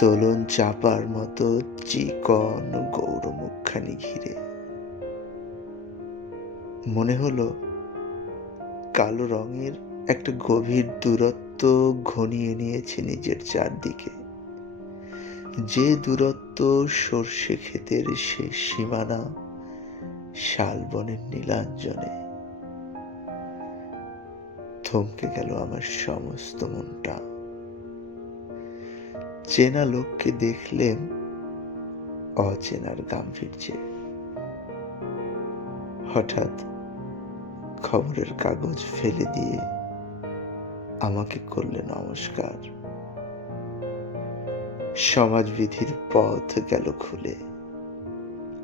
দোলন চাপার মতো চিকন গৌর মুখখানি ঘিরে। মনে হলো কালো রঙের একটা গভীর দূরত্ব ঘনিয়ে নিয়েছে নিজের চারদিকে। যে দূরত্ব সর্ষে ক্ষেতের শেষ সীমানা শালবনের নীলাঞ্জনে। থমকে গেল আমার সমস্ত মনটা। চেনা লোককে দেখলেন অচেনার গাম্ভীর্যে। হঠাৎ খবরের কাগজ ফেলে দিয়ে আমাকে করলে নমস্কার। সমাজবিধির পথ গেল খুলে।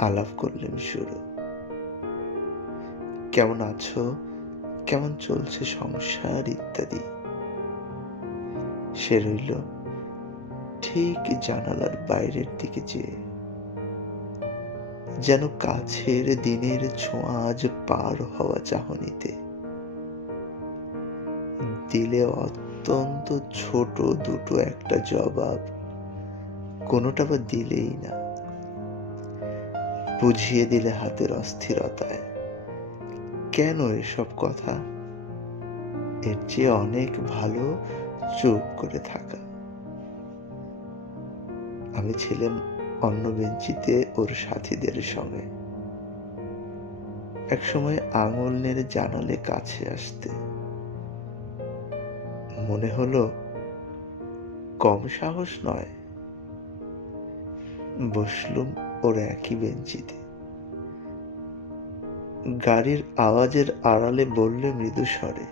আলাপ করলেন শুরু কেমন আছো? কেমন চলছে সংসার ইত্যাদি? সে রইল ঠিক জানালার বাইরের দিকে চেয়ে যেন কাছের দিনের ছোঁয়া আজ পার হওয়া চাহনিতে। দিলে অত্যন্ত ছোট দুটো একটা জবাব, কোনোটা বা দিলেই না। বুঝিয়ে দিলে হাতের অস্থিরতায়, কেন এসব কথা? এর চেয়ে অনেক ভালো চুপ করে থাকা। আমি ছিলাম অন্য বেঞ্চিতে ওর সাথীদের সঙ্গে। একসময় আঙুল নেড়ে জানালে কাছে আসতে। মনে হলো, কম সাহস নয়। বসলুম ওর একই বেঞ্চিতে। গাড়ির আওয়াজের আড়ালে বললে মৃদু স্বরে,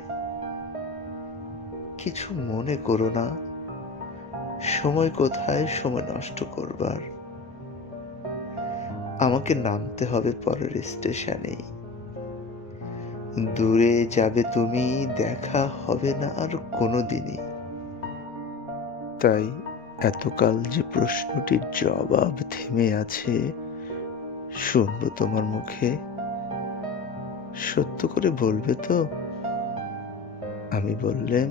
কিছু মনে করো না সময় কোথায়, সময় নষ্ট করবার। আমাকে নামতে হবে পরের স্টেশনেই দূরে যাবে তুমি, দেখা হবে না আর কোনো দিনই তাই এতকাল যে প্রশ্নটির জবাব থেমে আছে, শুনব তোমার মুখে। সত্য করে বলবে তো? আমি বললেন,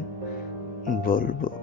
বলব।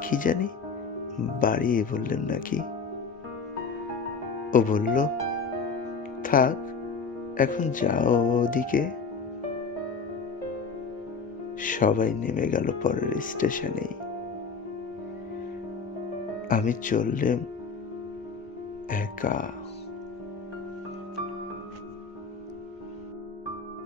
কি জানি? বাড়িয়ে বললেন নাকি? ও বলল, থাক, এখন যাও ওদিকে। সবাই নেমে গেল পরের স্টেশনেই। আমি চললাম একা।